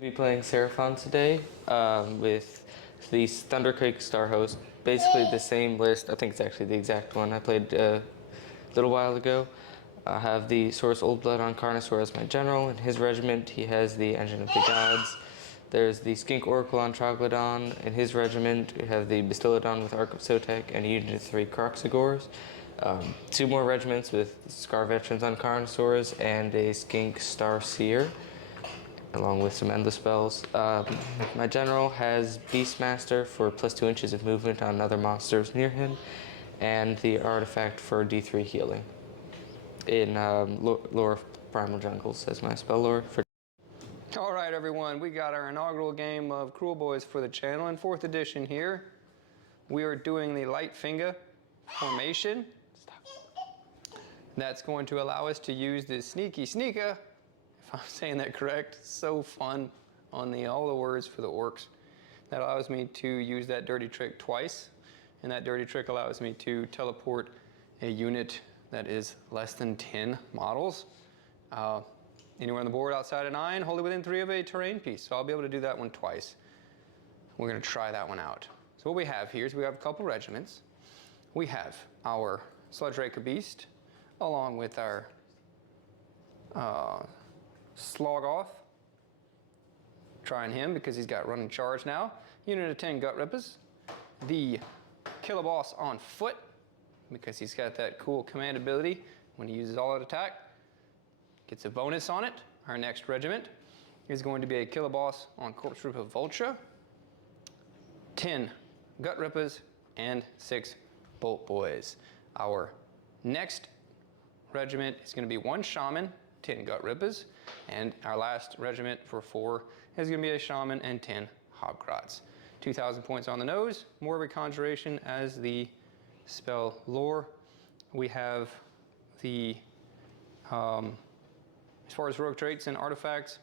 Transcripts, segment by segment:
Be playing Seraphon today with the Thunderquake Starhost. Basically the same list. I think it's actually the exact one I played a little while ago. I have the Saurus Oldblood on Carnosaur as my general. In his regiment, he has the Engine of the Gods. There's the Skink Oracle on Troglodon. In his regiment, we have the Bastiladon with Arc of Sotek and a unit of 3 Croxagores. 2 more regiments with Scar Veterans on Carnosaurs and a Skink Starseer, along with some endless spells. My general has Beastmaster for +2 inches of movement on other monsters near him, and the artifact for D3 healing. In lore of Primal Jungles as my spell lore. All right, everyone, we got our inaugural game of Kruleboyz for the channel in 4th edition here. We are doing the light Finga formation. That's going to allow us to use this sneaky sneaker, if I'm saying that correct. So fun on all the words for the orcs. That allows me to use that dirty trick twice, and that dirty trick allows me to teleport a unit that is less than 10 models. Anywhere on the board outside of 9, wholly within 3 of a terrain piece. So I'll be able to do that one twice. We're going to try that one out. So what we have here is we have a couple regiments. We have our Sludgeraker Beast, along with our Sloggoth. Trying him because he's got running charge now. Unit of 10 Gutrippaz. The Killaboss on foot, because he's got that cool command ability. When he uses all-out attack, gets a bonus on it. Our next regiment is going to be a Killaboss on Corpse-rippa Vulcha, 10 Gutrippaz, and 6 Boltboyz. Our next regiment is going to be 1 Shaman, 10 Gutrippaz, and our last regiment for 4 is going to be a Shaman and 10 Hobgrots. 2,000 points on the nose, Morbid Conjuration as the spell lore. We have the as far as rogue traits and artifacts,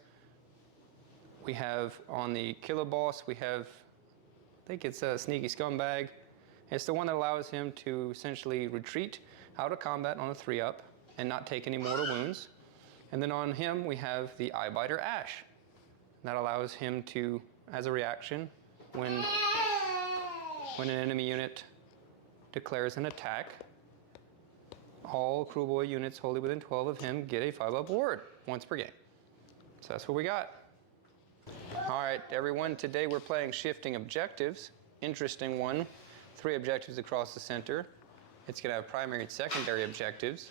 we have on the Killaboss, we have, I think it's a Sneaky Skumbag. It's the one that allows him to essentially retreat out of combat on a 3-up and not take any mortal wounds. And then on him, we have the Eyebiter Ash. That allows him to, as a reaction, when an enemy unit declares an attack, all Kruleboyz units wholly within 12 of him get a 5-up ward once per game. So that's what we got. All right, everyone, today we're playing Shifting Objectives. Interesting one. 3 objectives across the center. It's going to have primary and secondary objectives.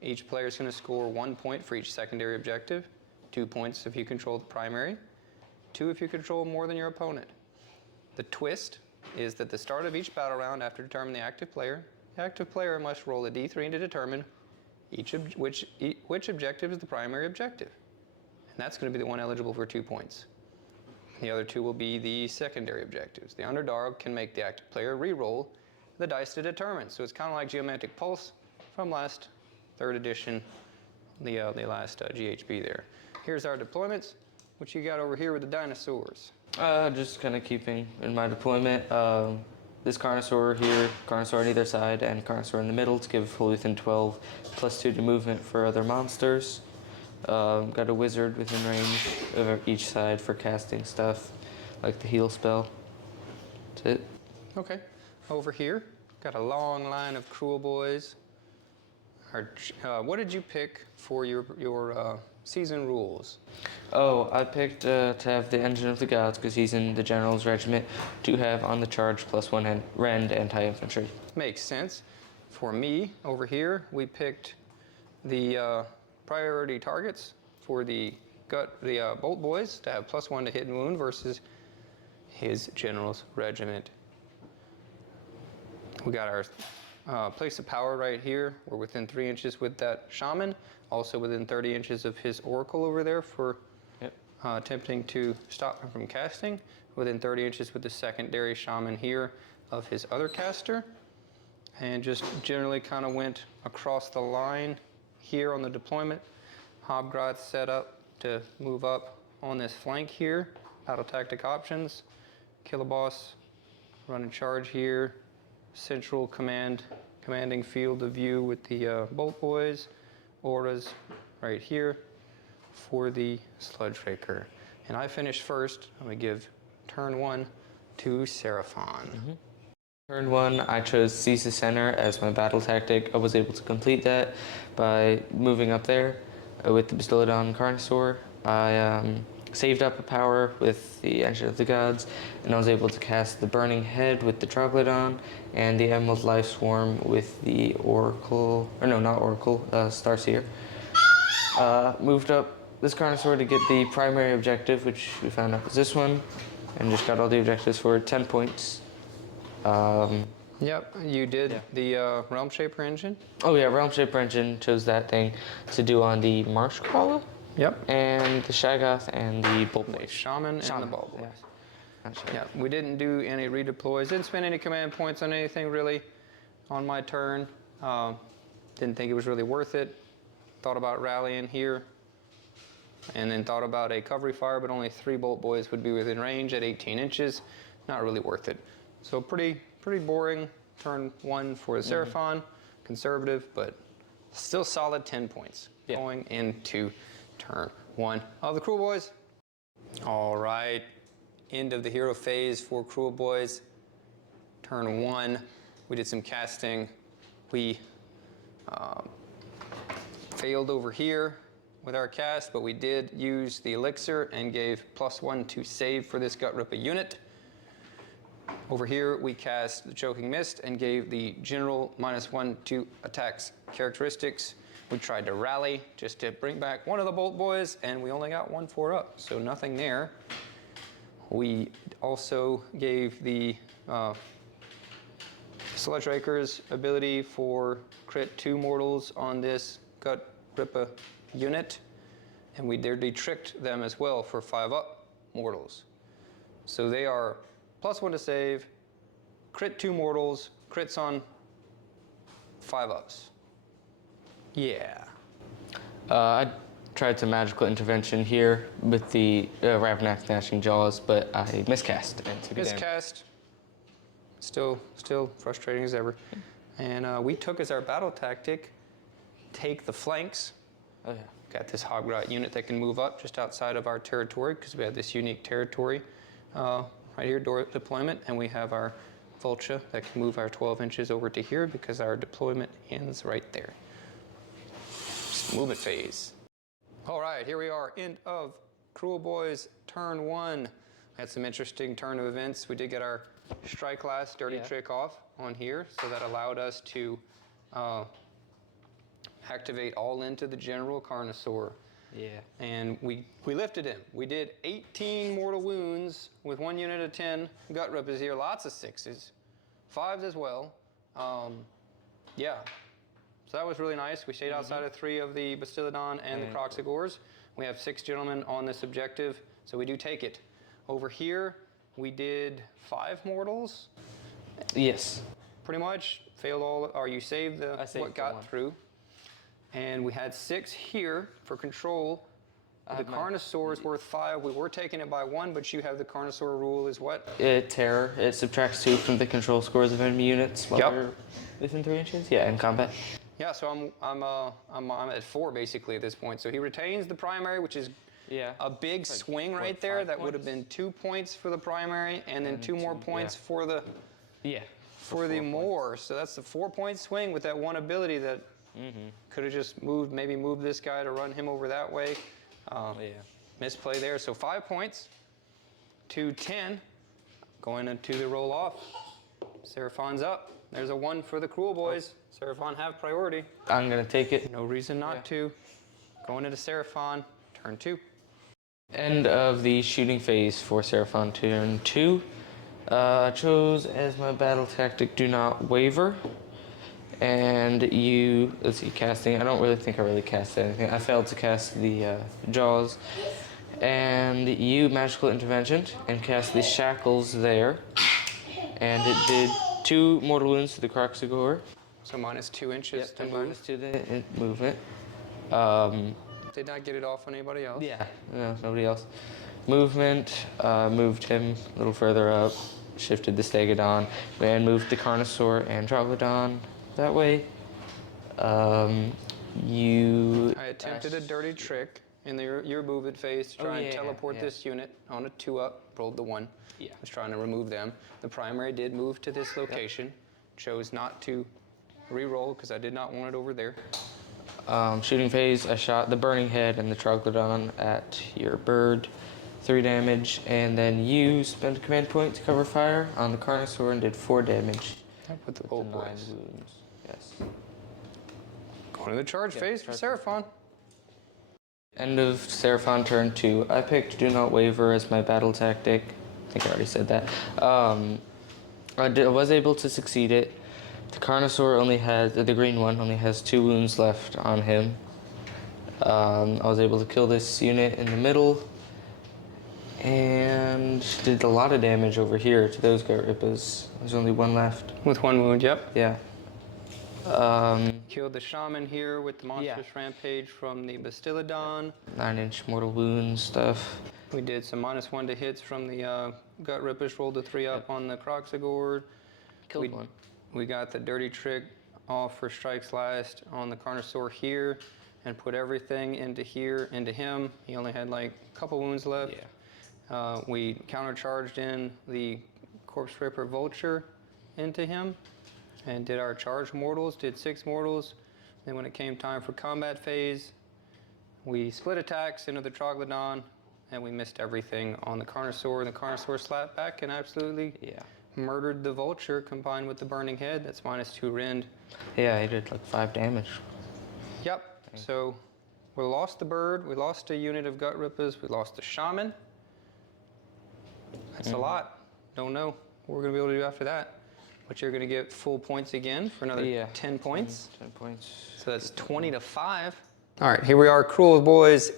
Each player is going to score 1 point for each secondary objective, 2 points if you control the primary, 2 if you control more than your opponent. The twist is that at the start of each battle round, after determining the active player must roll a d3 to determine which objective is the primary objective. And that's going to be the one eligible for 2 points. The other 2 will be the secondary objectives. The underdog can make the active player re-roll the dice to determine. So it's kind of like Geomantic Pulse from last 3rd edition, the last GHB there. Here's our deployments. What you got over here with the dinosaurs? Just kind of keeping in my deployment. This Carnosaur here, Carnosaur on either side, and Carnosaur in the middle to give wholly within 12 +2 to movement for other monsters. Got a wizard within range of each side for casting stuff, like the heal spell. That's it. Okay. Over here, got a long line of Kruleboyz. What did you pick for your season rules? Oh, I picked to have the Engine of the Gods because he's in the General's regiment, to have on the charge +1 rend anti-infantry. Makes sense. For me, over here, we picked the priority targets for the Boltboyz to have +1 to hit and wound versus his General's regiment. We got our place of power right here. We're within 3 inches with that Shaman, also within 30 inches of his Oracle over there for attempting to stop him from casting. Within 30 inches with the secondary Shaman here of his other caster. And just generally kind of went across the line here on the deployment. Hobgrot set up to move up on this flank here. Battle tactic options. Killaboss running charge here. Central commanding field of view with the Boltboyz. Auras right here for the Sludgeraker. And I finished first. I'm going to give turn 1 to Seraphon. Turn 1, I chose Seize the Center as my battle tactic. I was able to complete that by moving up there with the Bastiladon Carnosaur. I saved up a power with the Engine of the Gods, and I was able to cast the Burning Head with the Troglodon and the Emerald Life Swarm with the Oracle, or no, not Oracle, Starseer. Moved up this Carnosaur to get the primary objective, which we found out was this one, and just got all the objectives for 10 points. Yep, you did the Realm Shaper engine. Oh yeah, Realm Shaper engine, chose that thing to do on the Marshcrawla. Yep. And the Shaggoth and the Boltboyz. Shaman and the Boltboyz. Yeah. Yeah, we didn't do any redeploys. Didn't spend any command points on anything really on my turn. Didn't think it was really worth it. Thought about rallying here. And then thought about a covery fire, but only 3 Boltboyz would be within range at 18 inches. Not really worth it. So pretty boring turn 1 for the Seraphon. Conservative, but still solid 10 points going into turn 1 of the Kruleboyz. All right, end of the hero phase for Kruleboyz. Turn 1, we did some casting. We failed over here with our cast, but we did use the elixir and gave +1 to save for this Gutrippaz unit. Over here, we cast the Choking Mist and gave the general -1 to attacks characteristics. We tried to rally just to bring back one of the Boltboyz, and we only got 1 4 up, so nothing there. We also gave the Sludgeraker's ability for crit 2 mortals on this Gutrippaz unit, and we dirty tricked them as well for 5 up mortals. So they are +1 to save, crit 2 mortals, crits on 5 ups. Yeah. I tried some magical intervention here with the Ravnak Gnashing Jaws, but I miscast and took it down. Miscast. Still frustrating as ever. And we took as our battle tactic, take the flanks. Oh yeah. Got this Hobgrot unit that can move up just outside of our territory because we have this unique territory right here, door deployment, and we have our Vulcha that can move our 12 inches over to here because our deployment ends right there. Just movement phase. All right, here we are, end of Kruleboyz turn 1. Had some interesting turn of events. We did get our strike last dirty trick off on here, so that allowed us to activate all into the general Carnosaur. Yeah. And we lifted him. We did 18 mortal wounds with 1 unit of 10. Gutrippaz here, lots of 6s. 5s as well. Yeah. So that was really nice. We stayed outside of 3 of the Bastiladon and the Kroxigors. We have 6 gentlemen on this objective, so we do take it. Over here, we did 5 mortals. Yes. Pretty much. Failed all, or you saved the what got 1. through. And we had 6 here for control. The Carnosaur is worth 5. We were taking it by 1, but you have the Carnosaur rule is what? Terror. It subtracts 2 from the control scores of enemy units while they're within 3 inches. Yeah, in combat. Yeah, so I'm at 4 basically at this point. So he retains the primary, which is a big swing right there. That would have been 2 points for the primary, and then 2 more points for the more. So that's the 4-point swing with that one ability that could have just maybe moved this guy to run him over that way. Misplay there. So 5 points to 10 going into the roll off. Seraphon's up. There's a 1 for the Kruleboyz. Seraphon have priority. I'm going to take it. No reason not to. Going into Seraphon, turn 2. End of the shooting phase for Seraphon turn 2. Chose as my battle tactic Do Not Waver. And let's see, casting. I don't really think I really cast anything. I failed to cast the Jaws. And you magical intervention and cast the Shackles there. And it did 2 mortal wounds to the Kroxigor. So -2 inches to move. -2 the movement. Did not get it off on anybody else. Yeah, no, nobody else. Movement, moved him a little further up, shifted the Stegodon, and moved the Carnosaur and Troglodon that way. I attempted a dirty trick in your move it phase to try and teleport yeah. this unit on a 2-up, rolled the 1. Yeah. Was trying to remove them. The primary did move to this location. Chose not to re-roll because I did not want it over there. Shooting phase, I shot the Burning Head and the Troglodon at your bird, 3 damage, and then you spent a command point to cover fire on the Carnosaur and did 4 damage. With the 9 Boltboyz. wounds. Yes. Going to the charge phase for Seraphon. End of Seraphon turn 2. I picked Do Not Waver as my battle tactic. I think I already said that. I was able to succeed it. The Carnosaur only has, the green one only has 2 wounds left on him. I was able to kill this unit in the middle and did a lot of damage over here to those Gutrippas. There's only 1 left. With 1 wound, yep. Yeah. Killed the Shaman here with the Monstrous Rampage from the Bastiladon. 9-inch mortal wounds stuff. We did some -1 to hits from the Gutrippas, rolled a 3-up on the Kroxigord. Killed 1. We got the dirty trick off for strikes last on the Carnosaur here and put everything into him. He only had like a couple wounds left. Yeah. We countercharged in the Corpse-rippa Vulcha into him and did our charge mortals, did 6 mortals. Then when it came time for combat phase, we split attacks into the Troglodon and we missed everything on the Carnosaur. The Carnosaur slapped back and absolutely murdered the Vulcha combined with the Burning Head. That's -2 rend. Yeah, he did like 5 damage. Yep. So we lost the bird, we lost a unit of Gutrippas, we lost the Shaman. That's a lot. Don't know what we're going to be able to do after that. But you're going to get full points again for another 10 points. 10 points. So that's 20 to 5. All right, here we are, Kruleboyz,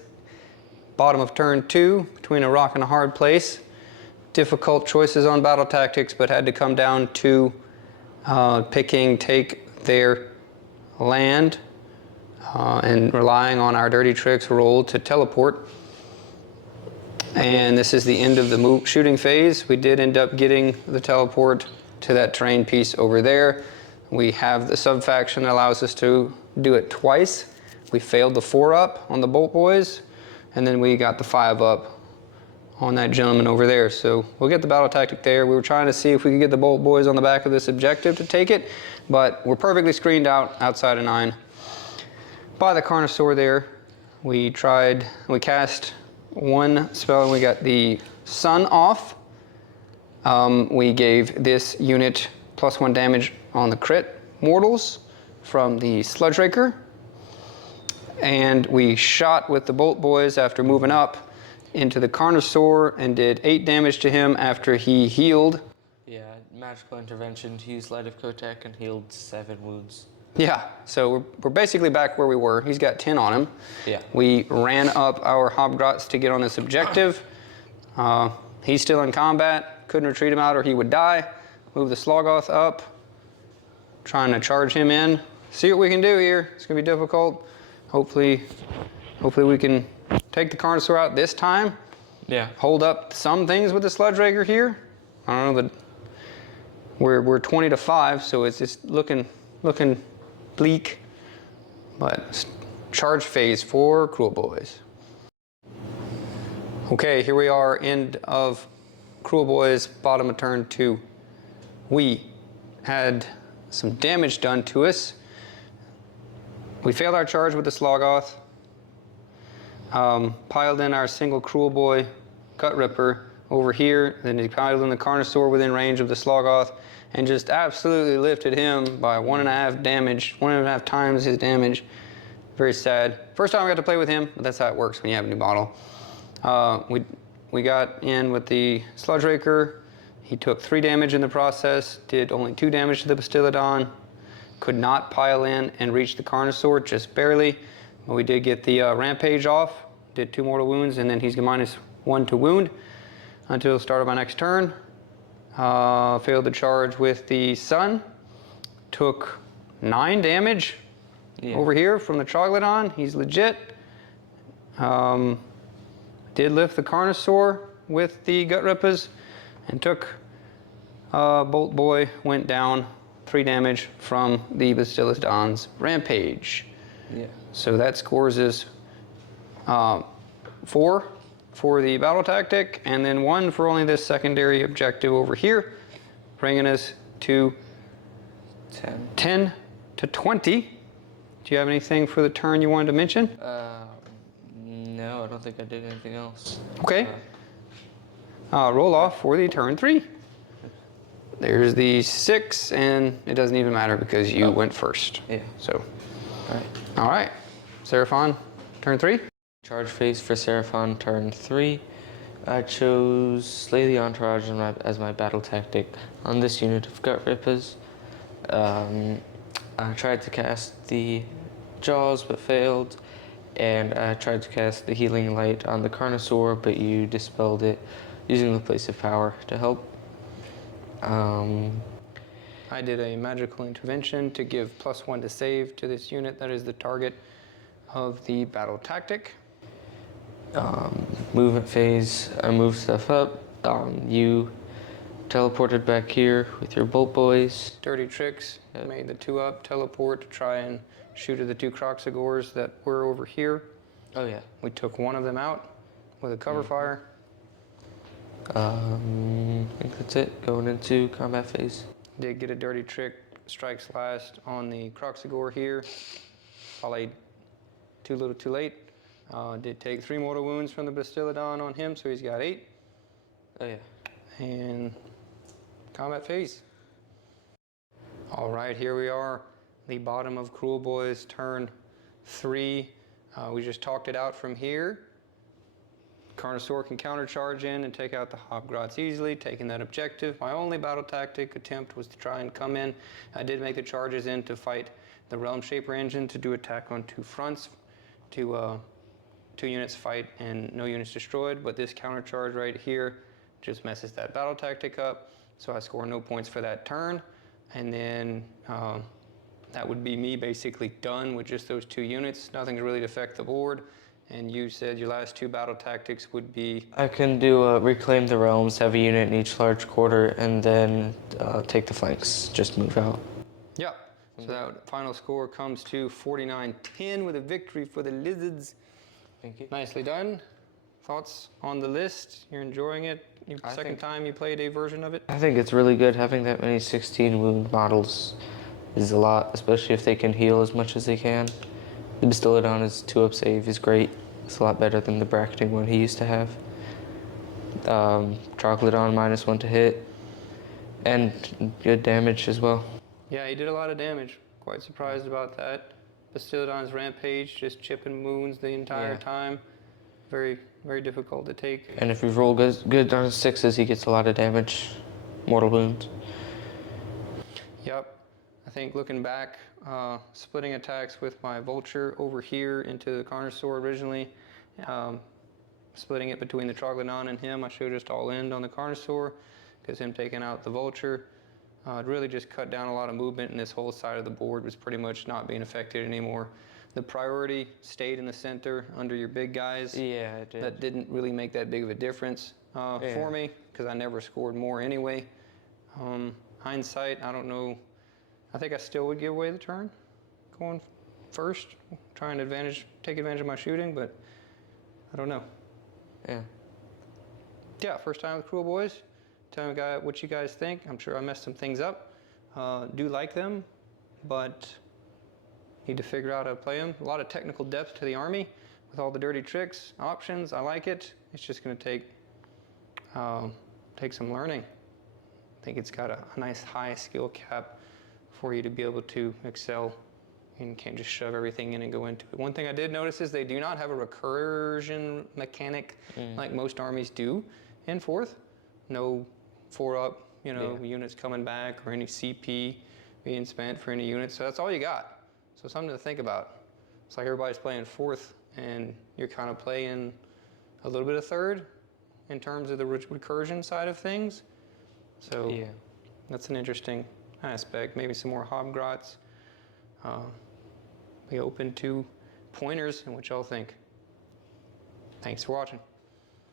bottom of turn 2, between a rock and a hard place. Difficult choices on battle tactics, but had to come down to picking take their land and relying on our dirty tricks roll to teleport. And this is the end of the shooting phase. We did end up getting the teleport to that terrain piece over there. We have the sub-faction that allows us to do it twice. We failed the 4-up on the Boltboyz, and then we got the 5-up on that gentleman over there. So we'll get the battle tactic there. We were trying to see if we could get the Boltboyz on the back of this objective to take it, but we're perfectly screened out outside of 9. By the Carnosaur there, we cast 1 spell and we got the Sun off. We gave this unit +1 damage on the crit mortals from the Sludgeraker. And we shot with the Boltboyz after moving up into the Carnosaur and did 8 damage to him after he healed. Yeah, magical intervention to use Light of Kotek and healed 7 wounds. Yeah, so we're basically back where we were. He's got 10 on him. Yeah. We ran up our Hobgrots to get on this objective. He's still in combat. Couldn't retreat him out or he would die. Move the Sloggoth up. Trying to charge him in. See what we can do here. It's gonna be difficult. Hopefully we can take the Carnosaur out this time. Yeah. Hold up some things with the Sludgeraker here. I don't know, but we're 20 to 5, so it's looking bleak. But charge phase for Kruleboyz. Okay, here we are, end of Kruleboyz, bottom of turn 2. We had some damage done to us. We failed our charge with the Sloggoth. Piled in our single Kruleboy Gutrippa over here. Then he piled in the Carnosaur within range of the Sloggoth and just absolutely lifted him by 1.5 times his damage. Very sad. First time I got to play with him, but that's how it works when you have a new model. We got in with the Sludgeraker. He took 3 damage in the process, did only 2 damage to the Bastiladon. Could not pile in and reach the Carnosaur, just barely. But we did get the Rampage off, did 2 mortal wounds, and then he's -1 to wound until the start of my next turn. Failed the charge with the Sun. Took 9 damage over here from the Troglodon. He's legit. Did lift the Carnosaur with the Gutrippas and took Boltboy, went down 3 damage from the Bastiladon's Rampage. Yeah. So that scores us 4 for the battle tactic, and then 1 for only this secondary objective over here, bringing us to 10 to 20. Do you have anything for the turn you wanted to mention? No, I don't think I did anything else. Okay. Roll off for the turn 3. There's the 6, and it doesn't even matter because you went first. Yeah. So, Alright. alright. Seraphon, turn 3. Charge phase for Seraphon, turn 3. I chose Slay the Entourage as my battle tactic on this unit of Gutrippaz. I tried to cast the Jaws but failed, and I tried to cast the Healing Light on the Carnosaur, but you dispelled it using the Place of Power to help. I did a magical intervention to give +1 to save to this unit that is the target of the battle tactic. Movement phase, I moved stuff up. You teleported back here with your Boltboyz. Dirty tricks, made the 2-up teleport to try and shoot at the 2 Kroxigors that were over here. Oh yeah. We took one of them out with a cover fire. I think that's it, going into combat phase. Did get a dirty trick, strikes last on the Kroxigor here. Probably too little too late. Did take 3 mortal wounds from the Bastiladon on him, so he's got 8. Oh yeah. And combat phase. All right, here we are, the bottom of Kruleboyz turn 3. We just talked it out from here. Carnosaur can countercharge in and take out the Hobgrots easily, taking that objective. My only battle tactic attempt was to try and come in. I did make the charges in to fight the Realm Shaper engine to do attack on 2 fronts, to 2 units fight and no units destroyed, but this countercharge right here just messes that battle tactic up, so I score no points for that turn, and then that would be me basically done with just those 2 units. Nothing to really affect the board. And you said your last 2 battle tactics would be? I can do Reclaim the Realms, have a unit in each large quarter, and then take the flanks, just move out. Yeah, so that final score comes to 49-10 with a victory for the Lizards. Thank you. Nicely done. Thoughts on the list? You're enjoying it? Second time you played a version of it? I think it's really good. Having that many 16 wound models is a lot, especially if they can heal as much as they can. The Bastiladon is 2-up save is great. It's a lot better than the bracketing one he used to have. Troglodon -1 to hit, and good damage as well. Yeah, he did a lot of damage. Quite surprised about that. Bastiladon's Rampage, just chipping wounds the entire time. Very, very difficult to take. And if we roll good on 6s, he gets a lot of damage, mortal wounds. Yep. I think looking back, splitting attacks with my Vulture over here into the Carnosaur originally, splitting it between the Troglodon and him, I should have just all in on the Carnosaur, because him taking out the Vulture it really just cut down a lot of movement, and this whole side of the board was pretty much not being affected anymore. The priority stayed in the center under your big guys. Yeah, it did. That didn't really make that big of a difference for me, because I never scored more anyway. Hindsight, I don't know. I think I still would give away the turn, going first, trying to take advantage of my shooting, but I don't know. Yeah, first time with Kruleboyz. Tell me what you guys think. I'm sure I messed some things up. Do like them, but need to figure out how to play them. A lot of technical depth to the army with all the dirty tricks, options. I like it. It's just going to take some learning. I think it's got a nice high skill cap for you to be able to excel, and you can't just shove everything in and go into it. One thing I did notice is they do not have a recursion mechanic like most armies do in 4th. No 4-up, units coming back or any CP being spent for any units. So that's all you got. So something to think about. It's like everybody's playing 4th and you're kind of playing a little bit of 3rd in terms of the recursion side of things. So that's an interesting aspect. Maybe some more Hobgrots. Be open to pointers and what y'all think. Thanks for watching.